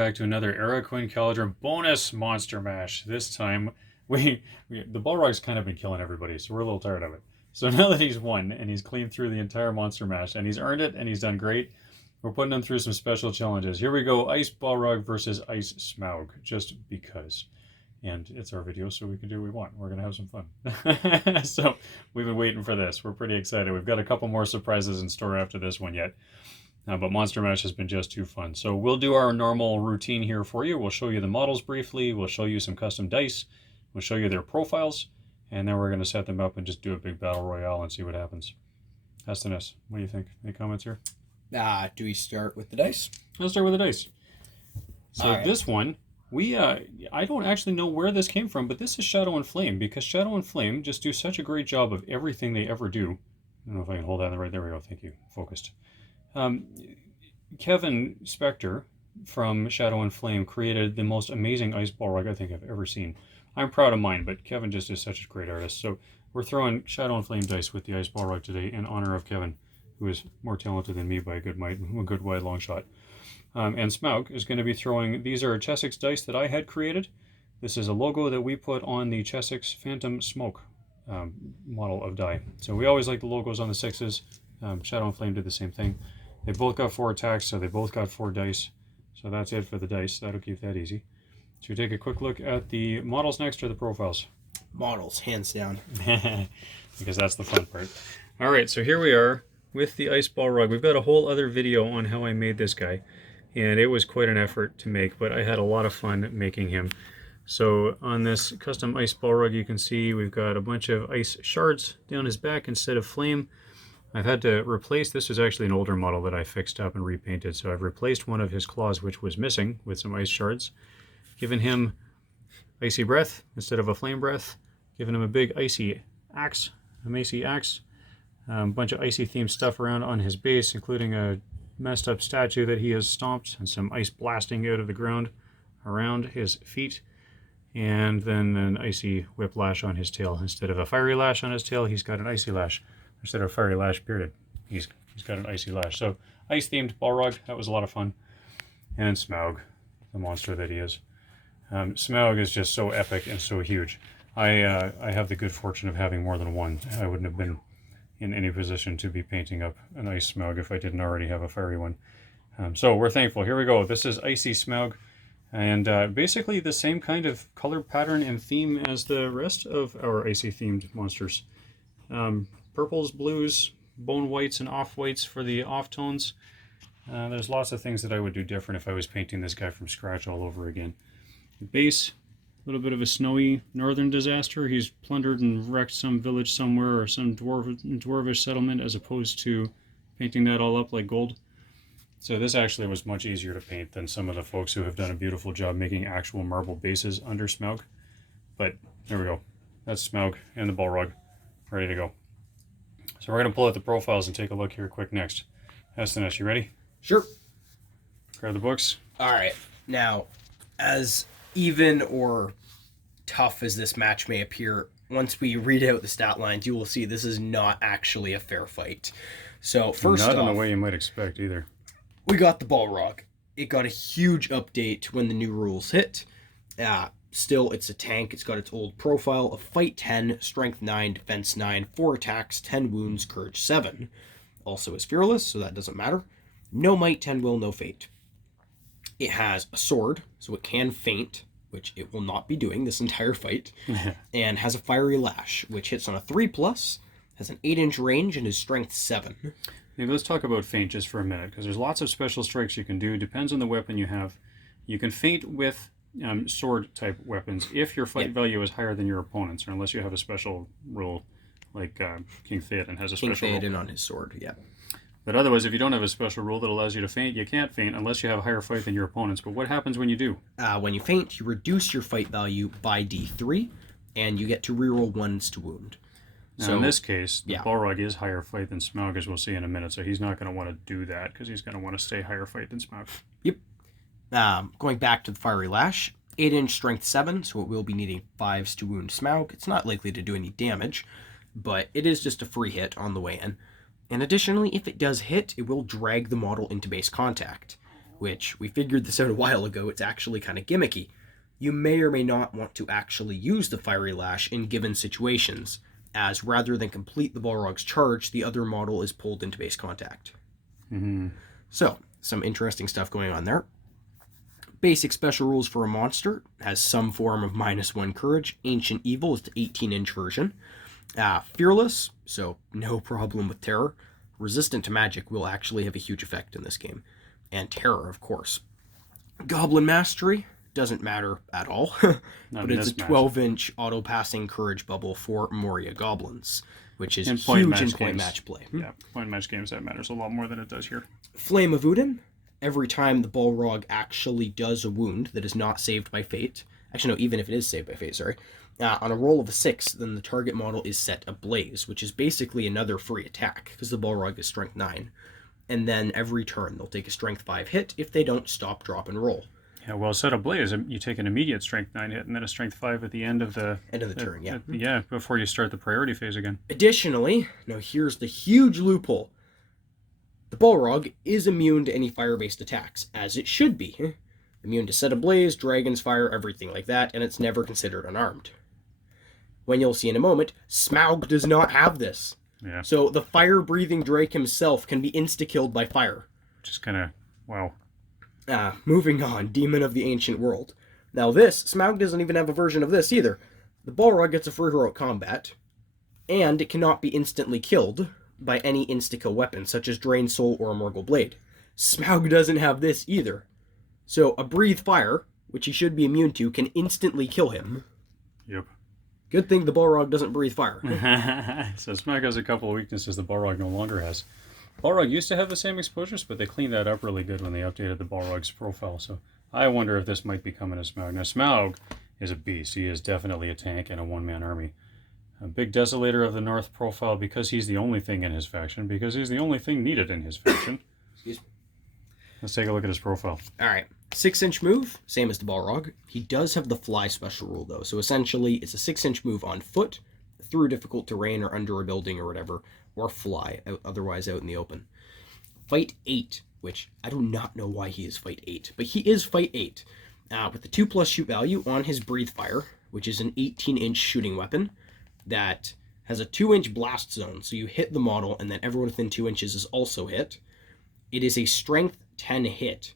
back to another Era Quinn Caldron bonus Monster Mash. This time, the Balrog's kind of been killing everybody, so we're a little tired of it. So now that he's won, and he's cleaned through the entire Monster Mash, and he's earned it, and he's done great, we're putting him through some special challenges. Here we go, Ice Balrog versus Ice Smaug, just because. And it's our video, so we can do what we want. We're going to have some fun. So we've been waiting for this. We're pretty excited. We've got a couple more surprises in store after this one yet. But Monster Mash has been just too fun. So we'll do our normal routine here for you. We'll show you the models briefly. We'll show you some custom dice. We'll show you their profiles. And then we're going to set them up and just do a big battle royale and see what happens. Hestoness, what do you think? Any comments here? Do we start with the dice? Let's start with the dice. So right. This one, I don't actually know where this came from, but this is Shadow and Flame, because Shadow and Flame just do such a great job of everything they ever do. I don't know if I can hold that right. There we go. Thank you. Focused. Kevin Spector from Shadow and Flame created the most amazing Ice Balrog I think I've ever seen. I'm proud of mine, but Kevin just is such a great artist. So we're throwing Shadow and Flame dice with the Ice Balrog today in honor of Kevin, who is more talented than me by a good wide long shot. And Smaug is going to be throwing, these are Chessex dice that I had created. This is a logo that we put on the Chessex Phantom Smoke model of die. So we always like the logos on the 6s. Shadow and Flame did the same thing. They both got 4 attacks, so they both got 4 dice. So that's it for the dice. That'll keep that easy. So we take a quick look at the models next, or the profiles. Models, hands down. Because that's the fun part. All right, so here we are with the Ice Balrog. We've got a whole other video on how I made this guy. And it was quite an effort to make, but I had a lot of fun making him. So on this custom Ice Balrog, you can see we've got a bunch of ice shards down his back instead of flame. I've had to replace, this was actually an older model that I fixed up and repainted, so I've replaced one of his claws, which was missing, with some ice shards. Given him icy breath instead of a flame breath. Given him a big icy axe, a macy axe. A bunch of icy themed stuff around on his base, including a messed up statue that he has stomped, and some ice blasting out of the ground around his feet. And then an icy whiplash on his tail. Instead of a fiery lash on his tail, he's got an icy lash. Instead of a fiery lash, period. He's got an icy lash. So, ice-themed Balrog, that was a lot of fun. And Smaug, the monster that he is. Smaug is just so epic and so huge. I have the good fortune of having more than one. I wouldn't have been in any position to be painting up an ice Smaug if I didn't already have a fiery one. So we're thankful. Here we go. This is Icy Smaug. And basically the same kind of color pattern and theme as the rest of our icy-themed monsters. Purples, blues, bone whites, and off-whites for the off-tones. There's lots of things that I would do different if I was painting this guy from scratch all over again. The base, a little bit of a snowy northern disaster. He's plundered and wrecked some village somewhere or some dwarvish settlement, as opposed to painting that all up like gold. So this actually was much easier to paint than some of the folks who have done a beautiful job making actual marble bases under Smaug. But there we go. That's Smaug and the Balrog ready to go. So we're going to pull out the profiles and take a look here quick next. Hestoness, you ready? Sure. Grab the books. All right. Now, as even or tough as this match may appear, once we read out the stat lines, you will see this is not actually a fair fight. So first off, not in the way you might expect either. We got the Balrog. It got a huge update when the new rules hit. Still, it's a tank. It's got its old profile of Fight 10, Strength 9, Defense 9, 4 attacks, 10 wounds, Courage 7. Also is fearless, so that doesn't matter. No might, 10 will, no fate. It has a sword, so it can feint, which it will not be doing this entire fight, and has a fiery lash, which hits on a 3+, has an 8-inch range, and is Strength 7. Maybe let's talk about feint just for a minute, because there's lots of special strikes you can do. Depends on the weapon you have. You can feint with sword-type weapons if your fight value is higher than your opponent's, or unless you have a special rule, like King Theoden has a special rule. King Theoden on his sword, yeah. But otherwise, if you don't have a special rule that allows you to feint, you can't feint unless you have a higher fight than your opponent's. But what happens when you do? When you feint, you reduce your fight value by D3, and you get to reroll 1s to wound. Now, so in this case, the Balrog is higher fight than Smaug, as we'll see in a minute, so he's not going to want to do that, because he's going to want to stay higher fight than Smaug. Yep. Going back to the fiery lash, 8-inch Strength 7, so it will be needing 5s to wound Smaug. It's not likely to do any damage, but it is just a free hit on the way in. And additionally, if it does hit, it will drag the model into base contact. which we figured this out a while ago. It's actually kind of gimmicky. You may or may not want to actually use the Fiery Lash in given situations, as rather than complete the Balrog's charge, the other model is pulled into base contact. Mm-hmm. So, some interesting stuff going on there. Basic special rules for a monster has some form of -1 courage. Ancient Evil is the 18-inch version. Fearless, so no problem with terror. Resistant to magic will actually have a huge effect in this game. And terror, of course. Goblin Mastery doesn't matter at all, but it's a 12-inch auto-passing courage bubble for Moria goblins, which is huge in point match play. Yeah, point match games, that matters a lot more than it does here. Flame of Udin. Every time the Balrog actually does a wound that is not saved by fate, actually no, even if it is saved by fate, sorry, on a roll of a 6, then the target model is set ablaze, which is basically another free attack, because the Balrog is strength 9. And then every turn they'll take a strength 5 hit if they don't stop, drop, and roll. Yeah, well, set ablaze, you take an immediate strength 9 hit and then a strength 5 at the end of the turn, yeah. Yeah, before you start the priority phase again. Additionally, now here's the huge loophole. The Balrog is immune to any fire-based attacks, as it should be. Immune to set ablaze, dragon's fire, everything like that, and it's never considered unarmed. When you'll see in a moment, Smaug does not have this. Yeah. So the fire-breathing Drake himself can be insta-killed by fire. Which is kind of, wow. Moving on, Demon of the Ancient World. Now this, Smaug doesn't even have a version of this either. The Balrog gets a free heroic combat, and it cannot be instantly killed by any insta-kill weapon, such as Drain Soul or a Morgul Blade. Smaug doesn't have this either. So a Breathe Fire, which he should be immune to, can instantly kill him. Yep. Good thing the Balrog doesn't breathe fire. So Smaug has a couple of weaknesses the Balrog no longer has. Balrog used to have the same exposures, but they cleaned that up really good when they updated the Balrog's profile, so I wonder if this might be coming to Smaug. Now, Smaug is a beast. He is definitely a tank and a one-man army. A big Desolator of the North profile because he's the only thing in his faction, because he's the only thing needed in his faction. Excuse me. Let's take a look at his profile. Alright, 6-inch move, same as the Balrog. He does have the fly special rule though, so essentially it's a 6-inch move on foot, through difficult terrain or under a building or whatever, or fly, otherwise out in the open. Fight 8, which I do not know why he is Fight 8, but he is Fight 8, with the 2+ shoot value on his Breathe Fire, which is an 18-inch shooting weapon that has a 2-inch blast zone, so you hit the model and then everyone within 2 inches is also hit. It is a strength 10 hit,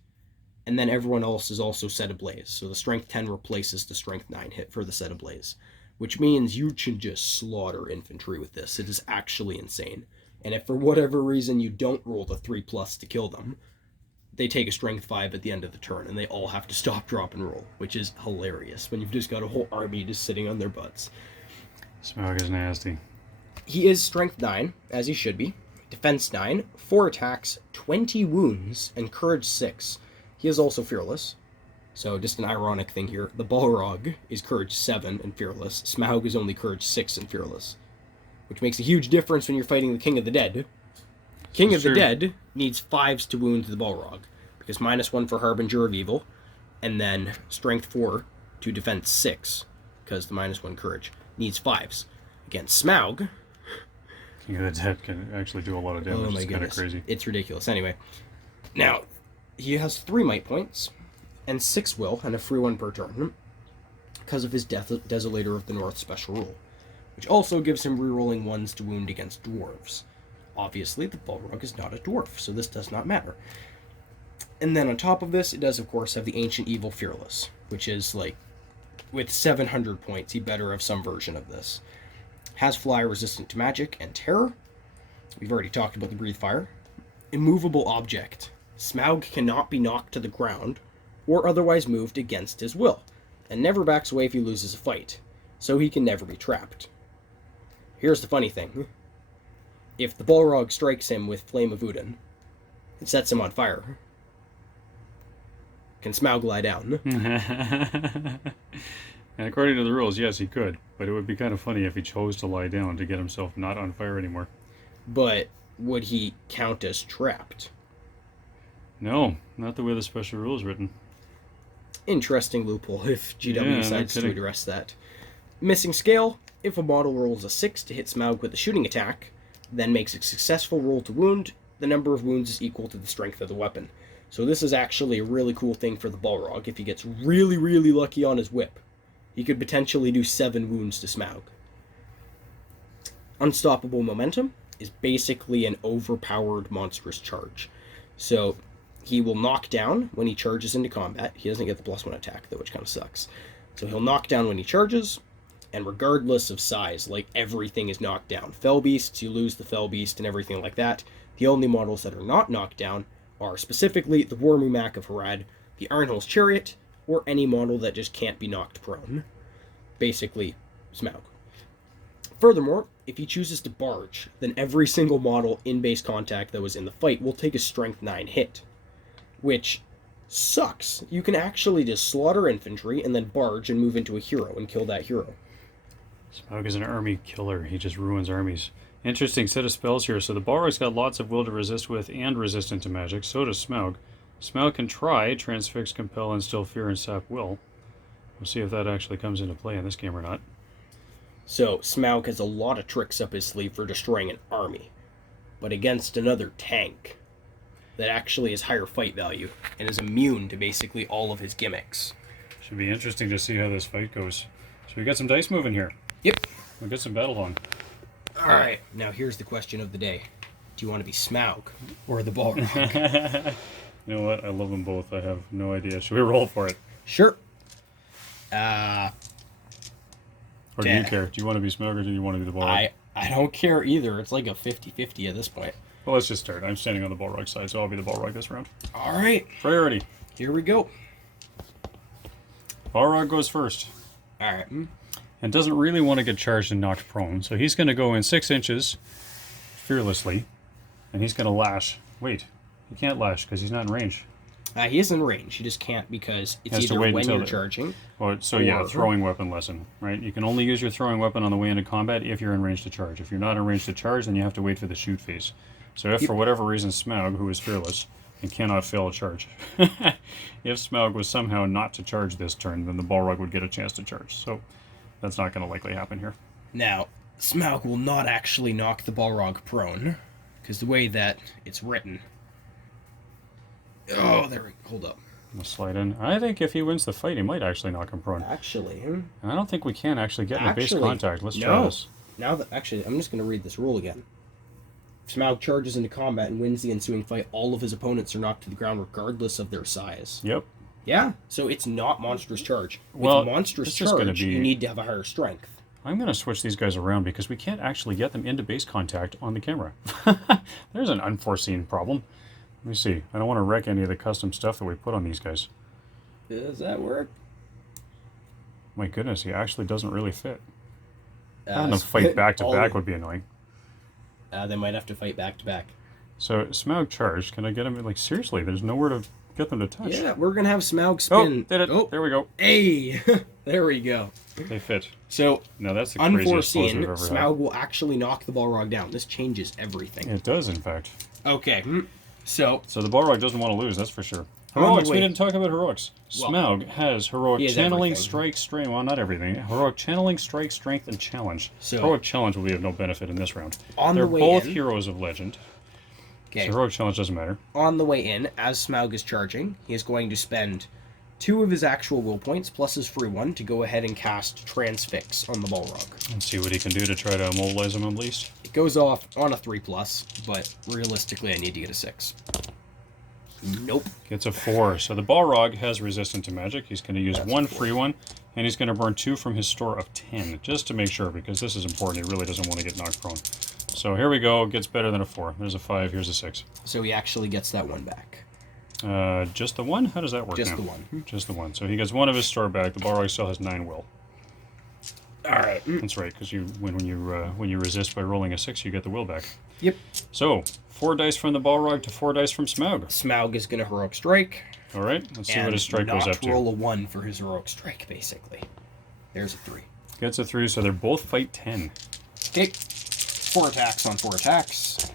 and then everyone else is also set ablaze. So the strength 10 replaces the strength 9 hit for the set ablaze, which means you can just slaughter infantry with this. It is actually insane. And if for whatever reason you don't roll the 3+ to kill them, they take a strength 5 at the end of the turn, and they all have to stop, drop, and roll, which is hilarious when you've just got a whole army just sitting on their butts. Smaug is nasty. He is strength 9, as he should be. Defense 9, 4 attacks, 20 wounds, and courage 6. He is also fearless. So just an ironic thing here. The Balrog is courage 7 and fearless. Smaug is only courage 6 and fearless. Which makes a huge difference when you're fighting the King of the Dead. King of the Dead needs 5s to wound the Balrog, because -1 for Harbinger of Evil, and then strength 4 to defense 6, because the -1 courage needs 5s. Against Smaug, King of the Dead can actually do a lot of damage. It's kind of crazy. It's ridiculous. Anyway, now, he has 3 might points, and 6 will, and a free 1 per turn, because of his Desolator of the North special rule, which also gives him rerolling 1s to wound against dwarves. Obviously, the Balrog is not a dwarf, so this does not matter. And then on top of this, it does, of course, have the Ancient Evil Fearless, which is, like, with 700 points, he better have some version of this. Has fly, resistant to magic, and terror. We've already talked about the Breathe Fire. Immovable object. Smaug cannot be knocked to the ground, or otherwise moved against his will, and never backs away if he loses a fight, so he can never be trapped. Here's the funny thing. If the Balrog strikes him with Flame of Udin, it sets him on fire. Can Smaug lie down? And according to the rules, yes, he could. But it would be kind of funny if he chose to lie down to get himself not on fire anymore. But would he count as trapped? No, not the way the special rule is written. Interesting loophole if GW decides to address that. Missing scale. If a model rolls a 6 to hit Smaug with a shooting attack, then makes a successful roll to wound, the number of wounds is equal to the strength of the weapon. So this is actually a really cool thing for the Balrog. If he gets really, really lucky on his whip, he could potentially do 7 wounds to Smaug. Unstoppable Momentum is basically an overpowered monstrous charge. So he will knock down when he charges into combat. He doesn't get the +1 attack, though, which kind of sucks. So he'll knock down when he charges, and regardless of size, like, everything is knocked down. Fell Beasts, you lose the Fell Beast and everything like that. The only models that are not knocked down are specifically the Warmumak of Harad, the Arnhol's Chariot, or any model that just can't be knocked prone. Basically, Smaug. Furthermore, if he chooses to barge, then every single model in base contact that was in the fight will take a Strength 9 hit. Which sucks. You can actually just slaughter infantry and then barge and move into a hero and kill that hero. Smaug is an army killer. He just ruins armies. Interesting set of spells here. So the Balrog's got lots of will to resist with and resistant to magic. So does Smaug. Smaug can try Transfix, Compel, Instill Fear, and Sap Will. We'll see if that actually comes into play in this game or not. So Smaug has a lot of tricks up his sleeve for destroying an army. But against another tank that actually has higher fight value and is immune to basically all of his gimmicks. Should be interesting to see how this fight goes. So we got some dice moving here. Yep. We'll get some battle on. Alright, now here's the question of the day. Do you want to be Smaug or the Balrog? You know what? I love them both. I have no idea. Should we roll for it? Sure. Or do you care? Do you want to be Smaug or do you want to be the Balrog? I don't care either. It's like a 50-50 at this point. Well, let's just start. I'm standing on the Balrog side, so I'll be the Balrog this round. Alright. Priority. Here we go. Balrog goes first. Alright. And doesn't really want to get charged and knocked prone. So he's going to go in 6 inches fearlessly. And he's going to lash. Wait. He can't lash because he's not in range. He is in range. He just can't because it's Has to either wait when until you're charging. So yeah, throwing weapon lesson, right? You can only use your throwing weapon on the way into combat if you're in range to charge. If you're not in range to charge, then you have to wait for the shoot phase. So if for whatever reason Smaug, who is fearless and cannot fail a charge, if Smaug was somehow not to charge this turn, then the Balrog would get a chance to charge. So that's not going to likely happen here. Now, Smaug will not actually knock the Balrog prone, because the way that it's written... Oh, there we go. Hold up. We'll slide in. I think if he wins the fight, he might actually knock him prone. Actually... And I don't think we can actually get in a base contact. Let's try this. Now that... Actually, I'm just going to read this rule again. If Smaug charges into combat and wins the ensuing fight, all of his opponents are knocked to the ground regardless of their size. Yep. Yeah, so it's not monstrous charge. Well, with monstrous charge, you need to have a higher strength. I'm going to switch these guys around because we can't actually get them into base contact on the camera. There's an unforeseen problem. Let me see. I don't want to wreck any of the custom stuff that we put on these guys. Does that work? My goodness, he actually doesn't really fit. Having them fight back to back would be annoying. They might have to fight back to back. So, Smaug charged. Can I get him? Like, seriously, there's nowhere to get them to touch. Yeah, we're going to have Smaug spin. Oh, did it. Oh. There we go. Hey! There we go. They fit. So, now that's the craziest pose we've ever Smaug had. will actually knock the Balrog down. This changes everything. It does, in fact. Okay, so the Balrog doesn't want to lose, that's for sure. Heroics, we didn't talk about heroics. Well, Smaug has heroic channeling, everything. strike, strength. Well, not everything. Heroic channeling, strike, strength, and challenge. So, heroic challenge will be of no benefit in this round. They're both heroes of legend. Okay. So heroic challenge doesn't matter. On the way in, as Smaug is charging, he is going to spend 2 of his actual will points plus his free 1 to go ahead and cast Transfix on the Balrog. Let's see what he can do to try to immobilize him at least. It goes off on a 3+, but realistically I need to get a 6. Nope. Gets a 4. So the Balrog has resistant to magic. He's going to use 1 free 1, and he's going to burn 2 from his store of 10, just to make sure, because this is important. He really doesn't want to get knocked prone. So here we go. Gets better than a 4. There's a 5. Here's a 6. So he actually gets that 1 back. Just the 1? How does that work Just now? the 1. Just the 1. So he gets 1 of his store back. The Balrog still has 9 will. Alright. That's right, because when you resist by rolling a 6, you get the will back. Yep. So 4 dice from the Balrog to 4 dice from Smaug. Smaug is going to heroic strike. All right, let's see what his strike goes up to. roll a 1 for his heroic strike, basically. There's a 3. Gets a 3, so they're both fight 10. Okay. 4 attacks on 4 attacks.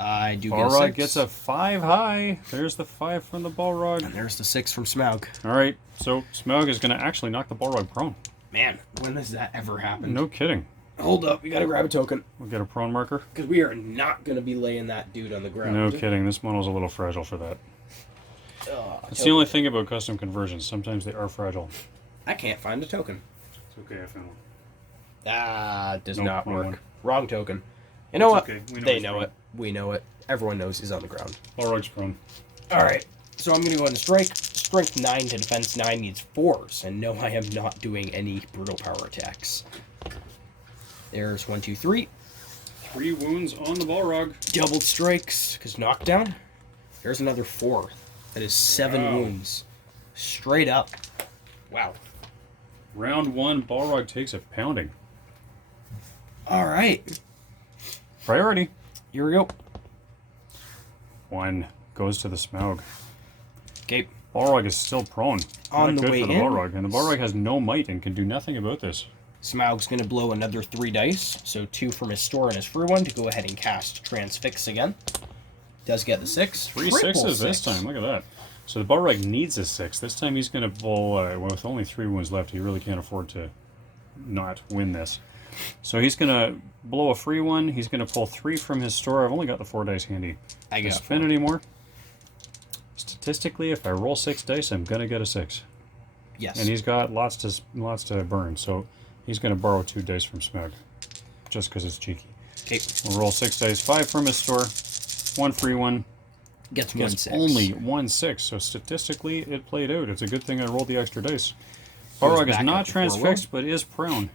I do get a Balrog 6. gets a 5 high. There's the 5 from the Balrog. And there's the 6 from Smaug. All right, so Smaug is going to actually knock the Balrog prone. Man, when has that ever happened? No kidding. Hold up, we gotta grab a token. We'll get a prone marker. Because we are not gonna be laying that dude on the ground. No kidding, this model's a little fragile for that. That's the only thing about custom conversions. Sometimes they are fragile. I can't find a token. It's okay, I found one. Ah, does Nope, not wrong work. one. Wrong token. You know what? Okay. They know it. We know it. Everyone knows he's on the ground. Balrog's prone. Alright, so I'm going to go ahead and strike. Strength 9 to defense 9 needs 4s. And no, I am not doing any brutal power attacks. There's 1, 2, 3. 3 wounds on the Balrog. Doubled strikes, because knockdown. There's another 4. That is 7 wounds. Straight up. Wow. Round 1, Balrog takes a pounding. Alright. Priority. Here we go. 1 goes to the Smaug. Okay. Balrog is still prone. On Not the good way for the in. Balrog. And the Balrog has no might and can do nothing about this. Smaug's going to blow another 3 dice. So 2 from his store and his free one to go ahead and cast Transfix again. Does get the 6. 3 Triple sixes this 6. time. Look at that. So the Balrog needs a 6. This time he's going to pull, with only 3 wounds left, he really can't afford to not win this. So he's going to blow a free one. He's going to pull 3 from his store. I've only got the 4 dice handy. I Can I got spin anymore? Statistically, if I roll 6 dice, I'm going to get a 6. Yes. And he's got lots to burn. So he's going to borrow 2 dice from Smaug. Just because it's cheeky. Okay. We'll roll 6 dice. 5 from his store. 1 free one. Gets 1 Gets 6. only 1 6. So statistically, it played out. It's a good thing I rolled the extra dice. Balrog is back not up to 4 transfixed, but is prone.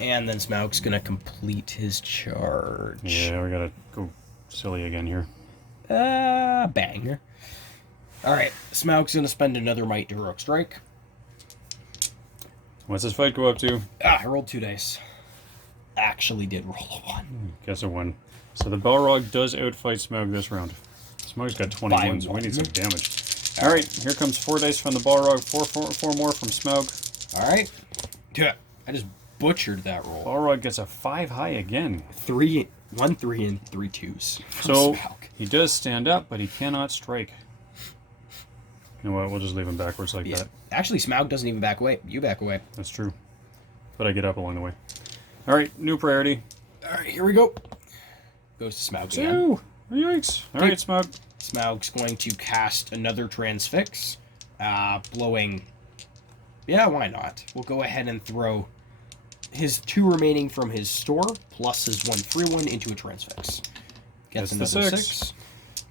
And then Smaug's going to complete his charge. Yeah, we gotta go silly again here. Bang. Alright, Smaug's going to spend another might to heroic strike. What's this fight go up to? I rolled 2 dice. Actually did roll a 1. Guess a 1. So the Balrog does outfight Smaug this round. Smaug's got 20 By wounds. We 1. need some damage. Alright, here comes 4 dice from the Balrog. 4 more from Smaug. Alright. I just butchered that roll. Balrog gets a 5 high again. 1 3 and 3 2s. So he does stand up, but he cannot strike. You know what? We'll just leave him backwards like that. Actually, Smaug doesn't even back away. You back away. That's true. But I get up along the way. Alright, new priority. Alright, here we go. Goes to Smaug again. 2! Yikes. Alright, Smaug. Smaug's going to cast another Transfix. Blowing... Yeah, why not? We'll go ahead and throw his 2 remaining from his store, plus his 1 free one into a Transfix. Gets That's another the 6.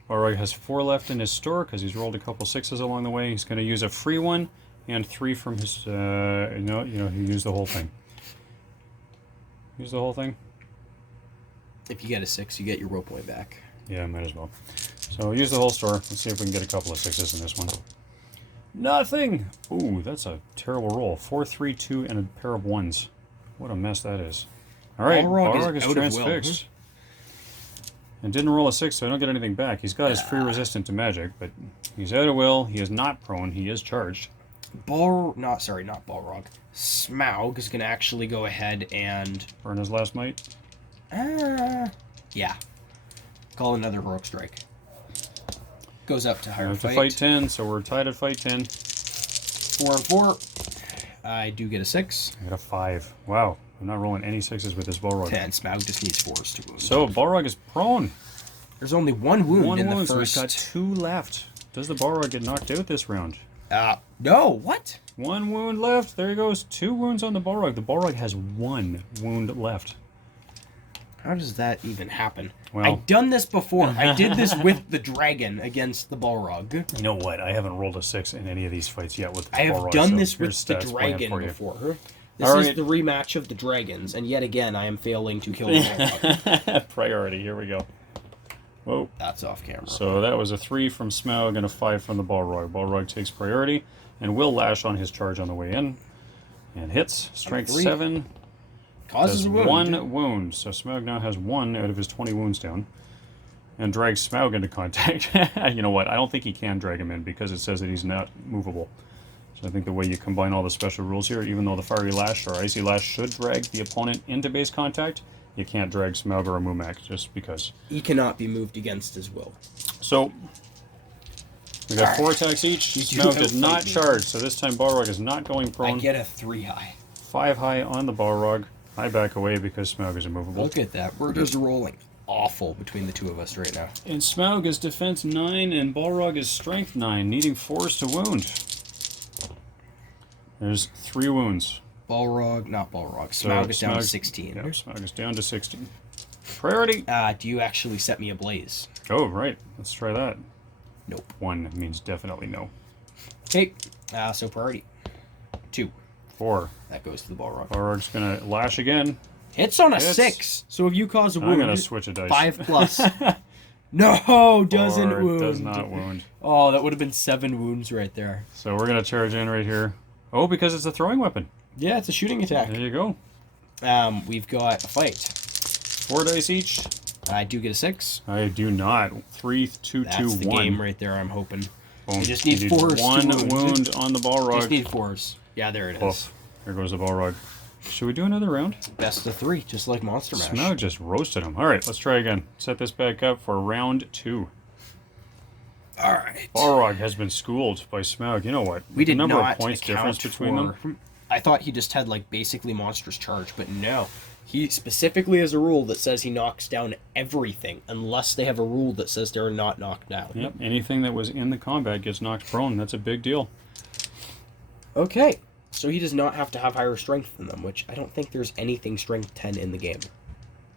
Balrog has 4 left in his store because he's rolled a couple 6s along the way. He's going to use a free one and 3 from his... no, he used the whole thing. Use the whole thing? If you get a 6, you get your rope point back. Yeah, might as well. So use the whole store. Let's see if we can get a couple of 6s in this one. Nothing! Ooh, that's a terrible roll. 4, 3, 2, and a pair of 1s. What a mess that is. Alright, Balrog is out of will. transfixed. And didn't roll a 6, so I don't get anything back. He's got his free resistant to magic, but he's out of will. He is not prone. He is charged. Not Balrog. Smaug is going to actually go ahead and... Burn his last might. Yeah. Call another heroic strike. Goes up to higher Up to fight. fight 10, so we're tied at fight 10. 4 and 4. I do get a 6. I got a 5. Wow, I'm not rolling any 6s with this Balrog. 10. Smaug just needs 4s to wound. So, Balrog is prone. There's only 1 wound in the so he's first... got 2 left. Does the Balrog get knocked out this round? No, what? 1 wound left. There he goes. 2 wounds on the Balrog. The Balrog has 1 wound left. How does that even happen? Well, I've done this before. I did this with the dragon against the Balrog. you know what? I haven't rolled a 6 in any of these fights yet with the I have Balrog, done so this with here's the stats planned dragon for you. before. This All is right. the rematch of the dragons, and yet again, I am failing to kill the Balrog. Priority. Here we go. Whoa. That's off camera. So that was a 3 from Smaug and a 5 from the Balrog. Balrog takes priority and will lash on his charge on the way in. And hits. Strength 3. 7. Causes Does a wound. 1 wound. So Smaug now has 1 out of his 20 wounds down. And drags Smaug into contact. You know what? I don't think he can drag him in because it says that he's not movable. So I think the way you combine all the special rules here, even though the Fiery Lash or Icy Lash should drag the opponent into base contact, you can't drag Smaug or a Mumak just because. He cannot be moved against his will. So we got 4 attacks each. You do Smaug did outfight not me. charge, so this time Balrog is not going I prone. get a 3 high. 5 high on the Balrog. I back away because Smaug is immovable. Look at that. We're just rolling. awful between the two of us right now. And Smaug is defense 9, and Balrog is strength 9, needing 4s to wound. There's 3 wounds. Not Balrog. Smaug is down to 16. Yep, Smaug is down to 16. Priority. Do you actually set me ablaze? Oh, right. Let's try that. Nope. 1 means definitely no. Okay. So priority. 2. 4. That goes to the Balrog. Balrog's gonna lash again. Hits on a Hits. 6. So if you cause a wound, I'm gonna switch a dice. 5 plus. No, doesn't 4 wound. does not wound. Oh, that would have been 7 wounds right there. So we're gonna charge in right here. Oh, because it's a throwing weapon. Yeah, it's a shooting attack. There you go. We've got a fight. 4 dice each. I do get a 6. I do not. 3, 2, That's 2, the 1. game right there, I'm hoping. Boom. I just need You 4s to 1 wound. wound on the Balrog. Just need 4s. Yeah, there it is. Oof. There goes the Balrog. Should we do another round? Best of 3, just like Monster Mash. Smaug just roasted him. All right, let's try again. Set this back up for round 2. All right. Balrog has been schooled by Smaug. You know what? We did the number not of points difference account between them. for... I thought he just had like basically monstrous charge, but no. He specifically has a rule that says he knocks down everything unless they have a rule that says they're not knocked down. Yep. Anything that was in the combat gets knocked prone. That's a big deal. Okay. So he does not have to have higher strength than them, which I don't think there's anything strength 10 in the game.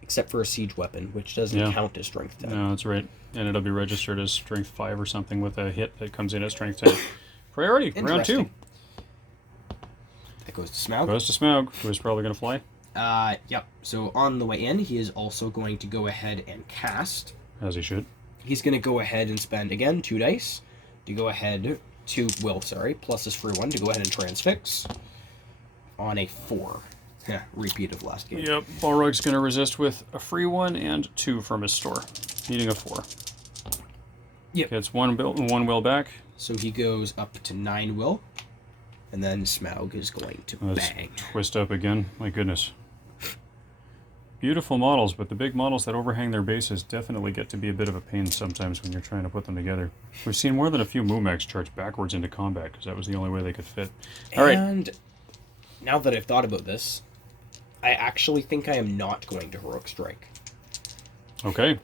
Except for a siege weapon, which doesn't count as strength 10. No, that's right. And it'll be registered as strength 5 or something with a hit that comes in as strength 10. Priority, round 2. That goes to Smaug. Goes to Smaug, who is probably going to fly. Yep. So on the way in, he is also going to go ahead and cast. As he should. He's going to go ahead and spend, again, 2 dice to go ahead plus his free 1 to go ahead and transfix on a 4. Yeah, repeat of last game. Yep, Balrog's going to resist with a free 1 and 2 from his store, needing a 4. Yep. Gets 1 will back. So he goes up to 9 will, and then Smaug is going to Let's bang. twist up again. My goodness. Beautiful models, but the big models that overhang their bases definitely get to be a bit of a pain sometimes when you're trying to put them together. We've seen more than a few Mumax charge backwards into combat because that was the only way they could fit. All right. And now that I've thought about this, I actually think I am not going to Heroic Strike. Okay.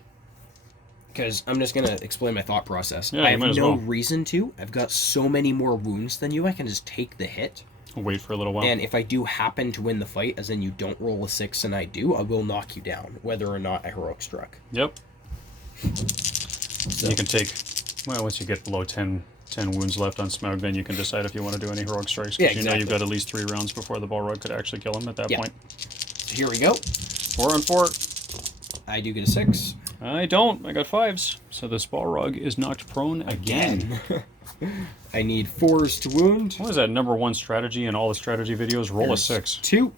Because I'm just going to explain my thought process. Yeah, I you have might as no well. reason to. I've got so many more wounds than you, I can just take the hit. We'll wait for a little while. And if I do happen to win the fight, as in you don't roll a 6 and I do, I will knock you down, whether or not I Heroic Struck. Yep. So, You can take, well, once you get below 10 wounds left on Smaug, then you can decide if you want to do any heroic strikes. Because Yeah, you know you've exactly. got at least 3 rounds before the Balrog could actually kill him at that point. so here we go. 4 on 4. I do get a 6. I don't. I got 5s. So this Balrog is knocked prone again. I need 4s to wound. What is that number 1 strategy in all the strategy videos? Roll a 6. 2.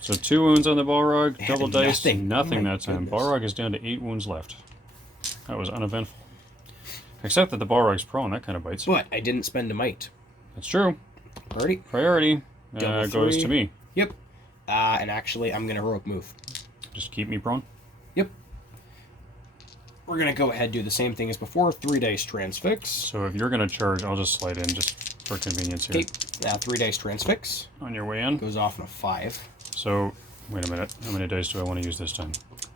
So 2 wounds on the Balrog, And double dice, nothing. nothing Oh my that time. goodness. Balrog is down to 8 wounds left. That was uneventful. Except that the Balrog's prone, that kind of bites. But I didn't spend a might. That's true. Alrighty. Priority Double goes 3. to me. Yep. And actually, I'm going to heroic move. Just keep me prone. Yep. We're going to go ahead and do the same thing as before. 3 dice transfix. So if you're going to charge, I'll just slide in just for convenience here. Okay. Now 3 dice transfix. On your way in. Goes off in a 5. So, wait a minute. How many dice do I want to use this time?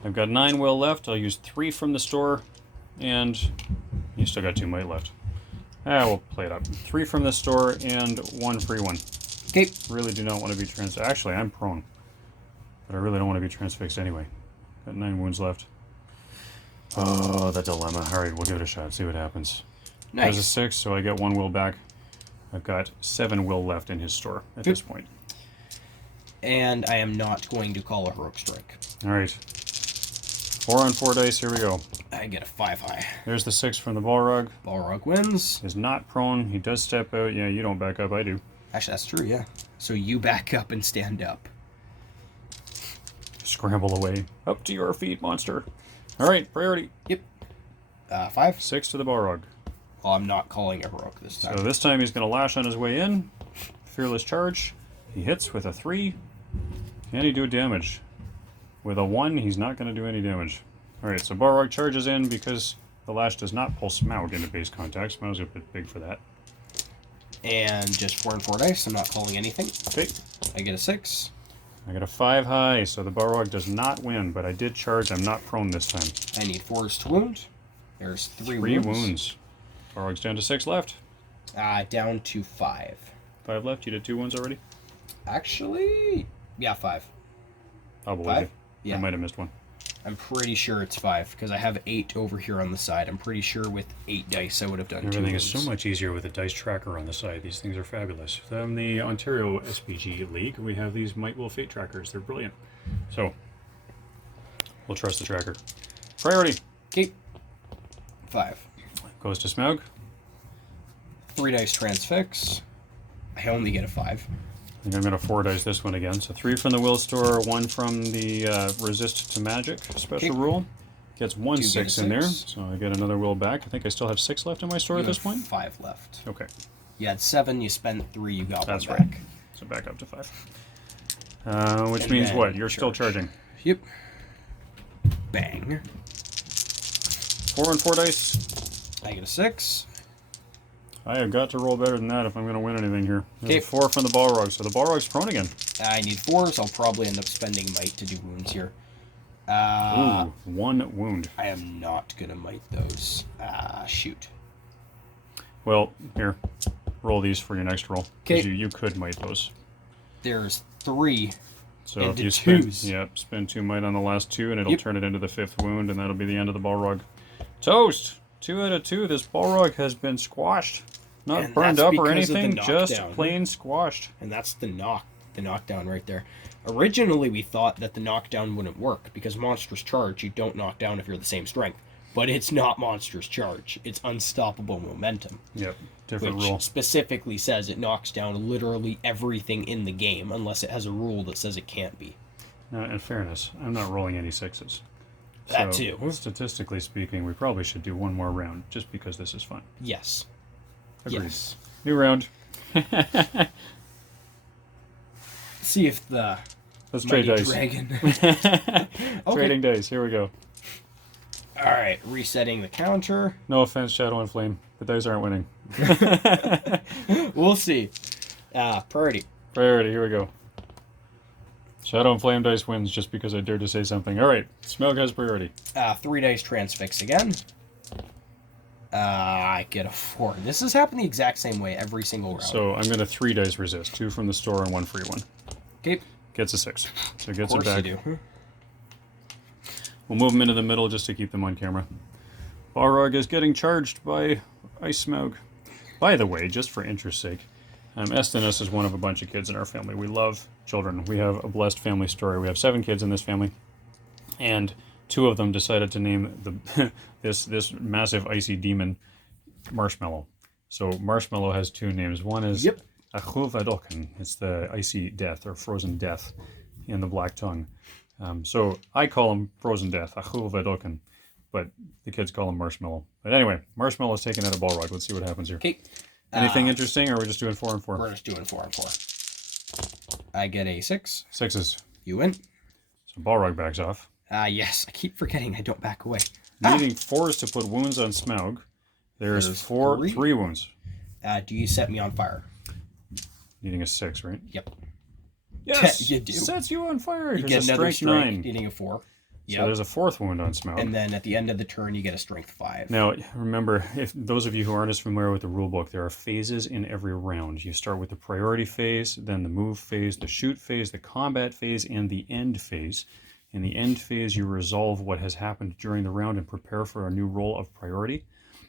I've got 9 will left. I'll use 3 from the store. And you still got 2 might left. We'll play it up. 3 from the store and 1 free 1. Okay. Really do not want to be Actually, I'm prone. But I really don't want to be transfixed anyway. Got 9 wounds left. Oh, the dilemma. Alright, we'll give it a shot. See what happens. There's a Nice. 6, so I get 1 will back. I've got 7 will left in his store at this point. And I am not going to call a heroic strike. Alright. 4 on 4 dice, here we go. I get a 5 high. There's the 6 from the Balrog. Balrog wins. Is not prone. He does step out. Yeah, you don't back up. I do. Actually, that's true, yeah. So you back up and stand up. Scramble away. Up to your feet, monster. Alright, priority. Yep. 5. 6 to the Balrog. Well, I'm not calling a heroic this time. So this time he's going to lash on his way in. Fearless charge. He hits with a 3. Can he do damage? With a 1, he's not going to do any damage. Alright, so Balrog charges in because the lash does not pull Smaug into base contact. Smaug's a bit big for that. And just 4 and 4 dice. I'm not calling anything. Okay. I get a 6. I got a 5 high, so the Balrog does not win, but I did charge. I'm not prone this time. I need 4s to wound. There's 3 3 wounds. wounds. Balrog's down to 6 left. Down to 5. 5 left. You did 2 wounds already? Actually, yeah, 5. I'll believe 5? you. Yeah. I might have missed one. I'm pretty sure it's 5 because I have 8 over here on the side. I'm pretty sure with 8 dice I would have done 2 Everything is wounds. so much easier with a dice tracker on the side. These things are fabulous. From the Ontario SBG League, we have these Might Will Fate trackers. They're brilliant. So, we'll trust the tracker. Priority. Okay. 5. Goes to Smaug. 3 dice transfix. I only get a 5. I think I'm going to 4 dice this one again. So 3 from the Will Store, 1 from the Resist to Magic special rule. Gets 1 6 in there, so I get another will back. I think I still have 6 left in my store at this point. 5 left. Okay. You had 7, you spent 3, you got That's 1 right. back. So back up to 5. Which means what? You're still charging. Yep. Bang. 4 and 4 dice. I get a 6. I have got to roll better than that if I'm going to win anything here. There's Okay. a 4 from the Balrog, so the Balrog's prone again. I need 4, so I'll probably end up spending might to do wounds here. Ooh, 1 wound. I am not gonna might those. Shoot. Well, here, roll these for your next roll. Because Okay. you could might those. There's 3. So And if the you spend, twos. spend 2 might on the last 2, and it'll Yep. turn it into the 5th wound, and that'll be the end of the Balrog. Toast! 2 out of 2. This Balrog has been squashed. Not And burned that's up or because of the anything, just knockdown. plain squashed. And that's the knockdown right there. Originally, we thought that the knockdown wouldn't work because Monstrous Charge, you don't knock down if you're the same strength. But it's not Monstrous Charge. It's Unstoppable Momentum. Yep, different Which rule. specifically says it knocks down literally everything in the game unless it has a rule that says it can't be. Now, in fairness, I'm not rolling any 6s. That So, too. statistically speaking, we probably should do one more round, just because this is fun. Yes. Agreed. Yes. New round. See if the Let's trade Mighty dice. Dragon. Trading dice. Here we go. Alright, resetting the counter. No offense, Shadow and Flame. The dice aren't winning. We'll see. Priority. Priority. Here we go. Shadow and Flame dice wins just because I dared to say something. All right. Smaug has priority. 3 dice transfix again. I get a 4. This has happened the exact same way every single round. So I'm going to 3 dice resist. 2 from the store and 1 free one. Okay. Gets a 6. So Of gets it course back. you do. We'll move them into the middle just to keep them on camera. Balrog is getting charged by Ice Smaug. By the way, just for interest's sake, Estinus is one of a bunch of kids in our family. We love children. We have a blessed family story. We have 7 kids in this family, and 2 of them decided to name the this massive icy demon Marshmallow. So Marshmallow has 2 names. One is Akul Vadokan. It's the icy death or frozen death in the Black Tongue. So I call him Frozen Death, Akul Vadokan, but the kids call him Marshmallow. But anyway, Marshmallow's taken out of Balrog. Let's see what happens here. Okay. Anything interesting, or are we just doing 4 and 4? We're just doing 4 and 4. I get a 6. 6s. You win. So Balrog backs off. Yes. I keep forgetting I don't back away. Needing 4s to put wounds on Smaug. There's 3 wounds. Do you set me on fire? Needing a 6, right? Yep. Yes! You do. Sets you on fire. You Here's get a another strength strength, 9. needing a 4. So there's a 4th wound on Smaug. And then at the end of the turn, you get a strength 5. Now, remember, if those of you who aren't as familiar with the rulebook, there are phases in every round. You start with the priority phase, then the move phase, the shoot phase, the combat phase, and the end phase. In the end phase, you resolve what has happened during the round and prepare for a new roll of priority.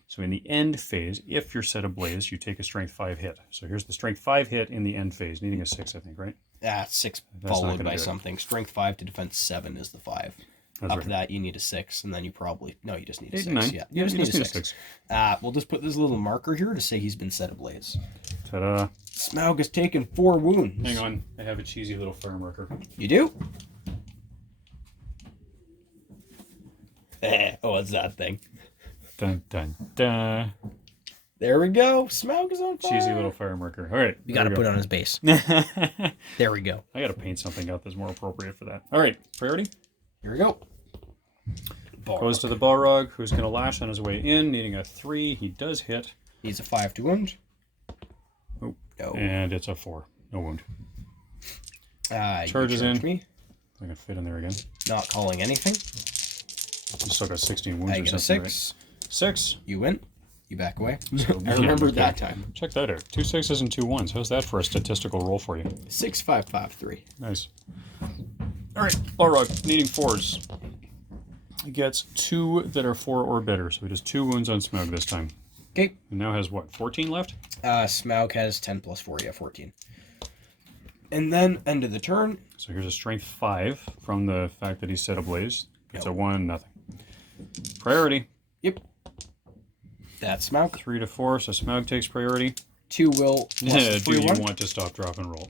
So in the end phase, if you're set ablaze, you take a strength 5 hit. So here's the strength 5 hit in the end phase, needing a 6, I think, right? 6 That's not followed gonna by do it. something. Strength 5 to defense 7 is the 5. That's Up right. to that, you need a 6, and then you probably... No, you just need a 8 6. and 9. Yeah, You you just need a 6. 6. We'll just put this little marker here to say he's been set ablaze. Ta-da. Smaug has taken 4 wounds. Hang on, I have a cheesy little fire marker. You do? Oh, it's that thing. Dun, dun, dun. There we go. Smaug is on fire. Cheesy little fire marker. All right. We gotta put it on his base. I There we go. gotta paint something out that's more appropriate for that. All right, priority Here we go. goes to the Balrog, who's gonna lash on his way in, needing a 3. He does hit, Needs a 5 to wound. Oh. No. and it's a 4. No wound. Charges in. Me. I can fit in there again. Not calling anything. You still got 16 wounds I or get a something, 6. Right? 6. You win. You back away. So, I remembered that time. Check that out. 2 6s and 2 1s. How's that for a statistical roll for you? 6, 5, 5, 3. Nice. All right, Balrog, needing 4s. He gets 2 that are 4 or better, so he does 2 wounds on Smaug this time. Okay. And now has what, 14 left? Smaug has 10 plus 4, yeah, 14. And then, end of the turn. So here's a strength 5 from the fact that he set ablaze. It's a 1, nothing. Priority. Yep. That's Smaug. 3 to 4, so Smaug takes priority. 2 will plus Do you 1. want to stop, drop, and roll?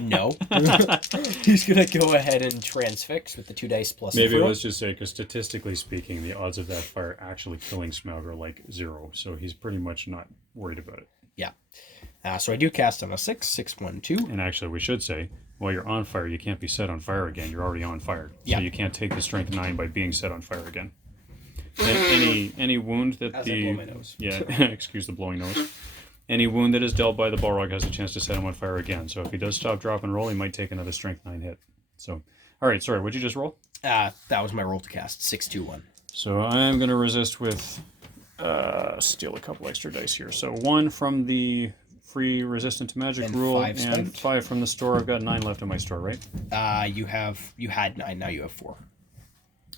No. He's going to go ahead and transfix with the 2 dice plus Maybe 4. let's just say, because statistically speaking, the odds of that fire actually killing Smaug are like 0, so he's pretty much not worried about it. Yeah. So I do cast on a 6, 6, 1, 2. And actually, we should say, while you're on fire, you can't be set on fire again. You're already on fire. Yeah. So you can't take the strength 9 by being set on fire again. And any wound that As I blow my nose. Yeah, excuse the blowing nose. Any wound that is dealt by the Balrog has a chance to set him on fire again. So if he does stop, drop, and roll, he might take another strength 9 hit. So, all right, sorry, what'd you just roll? That was my roll to cast. 6, 2, 1. So I'm going to resist with, steal a couple extra dice here. So 1 from the free resistant to magic And rule, 5 and spent. 5 from the store. I've got 9 left in my store, right? You had 9, now you have 4.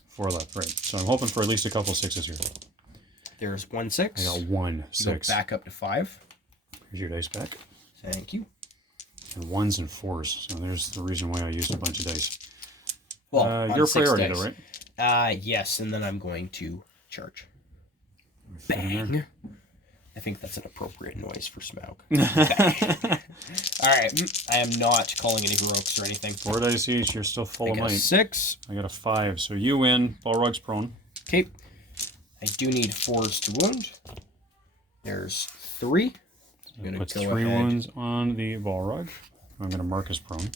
4 left, right. So I'm hoping for at least a couple 6s here. There's 1 6. I got 1 You 6. go back up to 5. Here's your dice back. Thank you. And 1s and 4s. So there's the reason why I used a bunch of dice. Well, on your 6 priority dice. though, right? Yes, and then I'm going to charge. Fit in there. Bang. I think that's an appropriate noise for Smaug. Bang. Alright, I am not calling any heroics or anything. 4 dice each, you're still full I of got a might. 6. I got a 5, so you win. Balrog's prone. Okay. I do need 4s to wound. There's 3. I'm gonna Puts go 3 ahead. wounds on the Balrog. I'm going to mark as prone.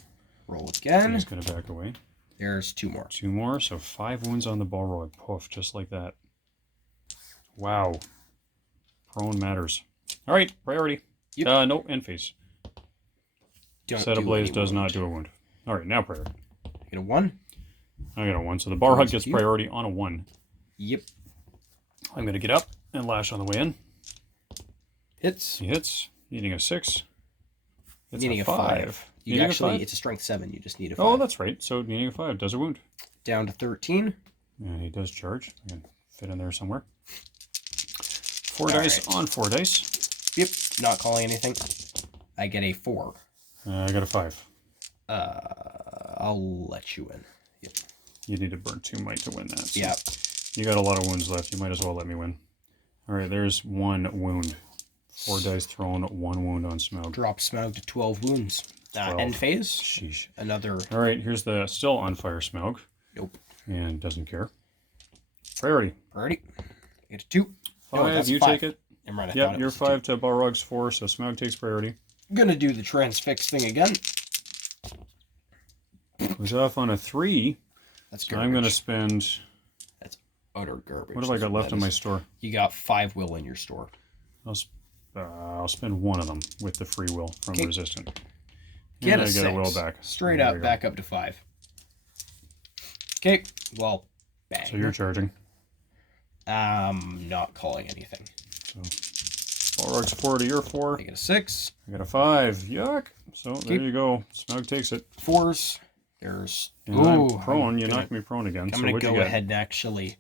Roll So again. he's going to back away. There's 2 more. 2 more, so 5 wounds on the Balrog. Poof, just like that. Wow. Prone matters. All right, priority. Yep. No, end phase. Don't Set do ablaze any does wound. not do a wound. All right, now priority. Get a 1. I got a 1, so the Balrog Goes gets to you. priority on a 1. Yep. I'm going to get up and lash on the way in. Hits. He hits, needing a 6. It's Needing a a 5. 5. You Needing actually, a 5? it's a strength 7. You just need a 5. Oh, that's right. So needing a 5 does a wound. Down to 13. And he does charge. I can fit in there somewhere. 4 All dice right. on 4 dice. Yep. Not calling anything. I get a 4. I got a 5. I'll let you in. Yep. You need to burn 2 might to win that. So Yeah. You got a lot of wounds left. You might as well let me win. All right, there's 1 wound. 4 dice thrown, 1 wound on Smaug. Drop Smaug to 12 wounds. 12. End phase. Sheesh. Another. All right, here's the still on fire Smaug. Nope. And doesn't care. Priority. Priority. Get a 2. 5, No, that's you 5. take it. I'm right. I thought Yep, it you're was a 5 to Balrog's 4, so Smaug takes priority. 2. I'm gonna do the transfix thing again. He's off on a 3. That's So garbage. I'm going to spend... That's utter garbage. What have I got left in my store? You got 5 will in your store. I'll spend 1 of them with the free will from Okay. resistant. Get And a I 6. get a will back. Straight There up, you go. back up to 5. Okay. Well, bang. So you're charging. Not calling anything. So Balrog's 4 to your 4. I get a 6. I got a 5. Yuck. So there you go. Smaug takes it. 4s. There's. And I'm Ooh, prone. You gonna- knocked me prone again. I'm So gonna what'd you go get? ahead and actually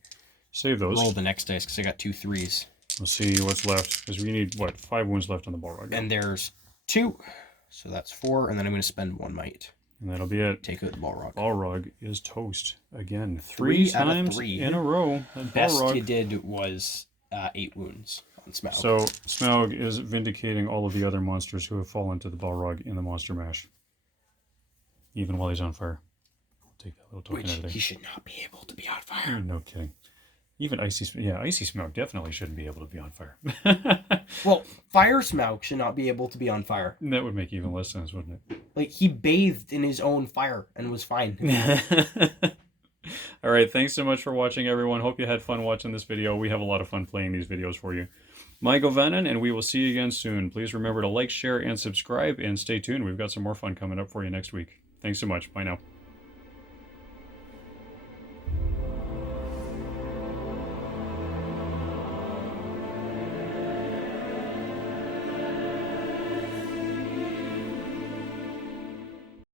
Save those. roll the next dice because I got 2 3s. We'll see what's left. Because we need, what, 5 wounds left on the Balrog. And there's 2. So that's 4. And then I'm going to spend 1 might. And that'll be it. Take out the Balrog. Balrog is toast again. 3 3 out of times 3. in a row. That Best Balrog. you did was 8 wounds on Smaug. So Smaug is vindicating all of the other monsters who have fallen to the Balrog in the Monster Mash. Even while he's on fire. Take that little token Which out of there. he should not be able to be on fire. No kidding. Even Icy Smaug definitely shouldn't be able to be on fire. Well, fire Smaug should not be able to be on fire. That would make even less sense, wouldn't Like, he bathed in his own fire and was fine. it? All right, thanks so much for watching, everyone. Hope you had fun watching this video. We have a lot of fun playing these videos for you. My Govanen, and we will see you again soon. Please remember to like, share, and subscribe, and stay tuned. We've got some more fun coming up for you next week. Thanks so much. Bye now.